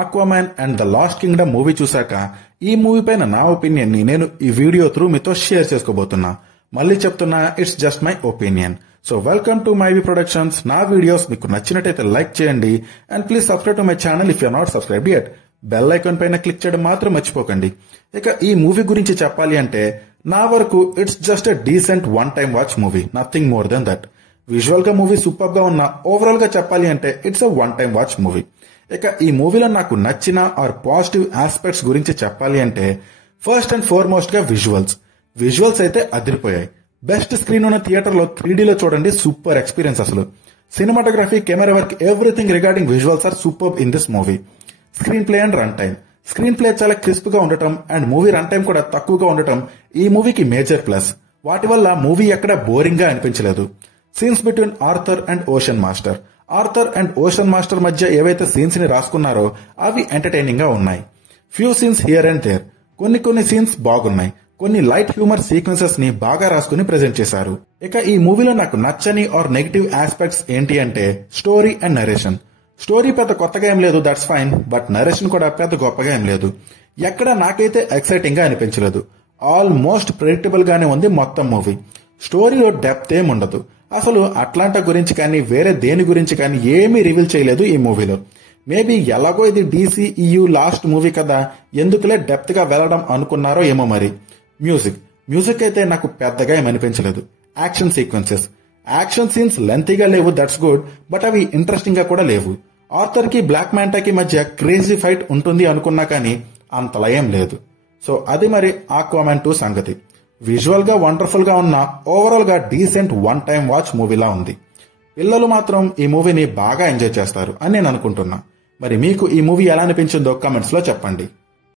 Aquaman and the lost kingdom movie చూశాక ఈ movie పైన నా ఒపీనియన్ ని నేను ఈ వీడియో త్రూ మీతో షేర్ చేసుకోబోతున్నా. మళ్ళీ చెప్తున్నా, it's just my opinion. So welcome to MyV productions. నా వీడియోస్ మీకు నచ్చినట్టయితే లైక్ చేయండి and please subscribe to my channel if you're not subscribe yet. Bell icon పైన క్లిక్ చేయడం మాత్రం మర్చిపోకండి. ఇక ఈ మూవీ గురించి చెప్పాలి అంటే నా వరకు it's just a decent one time watch movie, nothing more than that. Visual గా మూవీ సూపర్ గా ఉన్న, ఓవరాల్ గా చెప్పాలి అంటే it's a one time watch movie. ఇక ఈ మూవీలో నాకు నచ్చిన ఆర్ పాజిటివ్ ఆస్పెక్ట్స్ గురించి చెప్పాలి అంటే ఫస్ట్ అండ్ ఫార్మోస్ట్ గా విజువల్స్ అయితే అదిరిపోయాయి. బెస్ట్ స్క్రీన్ ఉన్న థియేటర్ లో 3D లో చూడండి, సూపర్ ఎక్స్పీరియన్స్ అసలు. Cinematography, camera work, everything regarding visuals are super in this movie. Screenplay and run time. Screenplay చాలా క్రిస్ప్ గా ఉండటం అండ్ మూవీ రన్ టైం కూడా తక్కువగా ఉండటం ఈ మూవీకి మేజర్ ప్లస్. వాటి వల్ల మూవీ ఎక్కడ బోరింగ్ గా అనిపించలేదు. Scenes between Arthur and Ocean Master మధ్య ఏవైతే సీన్స్ ని రాసుకున్నారో అవి ఎంటర్టైనింగ్ గా ఉన్నాయి. Few scenes here and there. కొన్ని సీన్స్ బాగున్నాయి. కొన్ని లైట్ హ్యూమర్ సీక్వెన్సెస్ ని బాగా రాసుకుని ప్రెజెంట్ చేశారు. ఇక ఈ మూవీలో నాకు నచ్చని ఆర్ నెగిటివ్ ఆస్పెక్ట్స్ ఏంటి అంటే స్టోరీ అండ్ నరేషన్. స్టోరీ పెద్ద కొత్తగా ఏం లేదు, దట్స్ ఫైన్. బట్ నరేషన్ కూడా పెద్ద గొప్పగా ఏం లేదు. ఎక్కడ నాకైతే ఎక్సైటింగ్ గా అనిపించలేదు. ఆల్మోస్ట్ ప్రెడిక్టబుల్ గానే ఉంది మొత్తం మూవీ. స్టోరీలో డెప్త్ ఏం ఉండదు. అసలు అట్లాంటా గురించి కానీ వేరే దేని గురించి కానీ ఏమీ రివీల్ చేయలేదు ఈ మూవీలో. మేబీ ఎలాగో ఇది DCEU లాస్ట్ మూవీ కదా, ఎందుకులే డెప్త్ గా వెళ్లడం అనుకున్నారో ఏమో మరి. మ్యూజిక్ అయితే నాకు పెద్దగా ఏమనిపించలేదు. యాక్షన్ సీన్స్ లెంతీగా లేవు, దట్స్ గుడ్. బట్ అవి ఇంట్రెస్టింగ్ గా కూడా లేవు. ఆర్థర్ కి బ్లాక్ మ్యాంటాకి మధ్య క్రేజీ ఫైట్ ఉంటుంది అనుకున్నా కానీ అంతలా ఏం లేదు. సో అది మరి ఆక్వామ్యాన్ 2 సంగతి. విజువల్ గా వండర్ఫుల్ గా ఉన్న, ఓవరాల్ గా డీసెంట్ వన్ టైం వాచ్ మూవీలా ఉంది. పిల్లలు మాత్రం ఈ మూవీని బాగా ఎంజాయ్ చేస్తారు అని నేను అనుకుంటున్నా. మరి మీకు ఈ మూవీ ఎలా అనిపించిందో కమెంట్స్ లో చెప్పండి.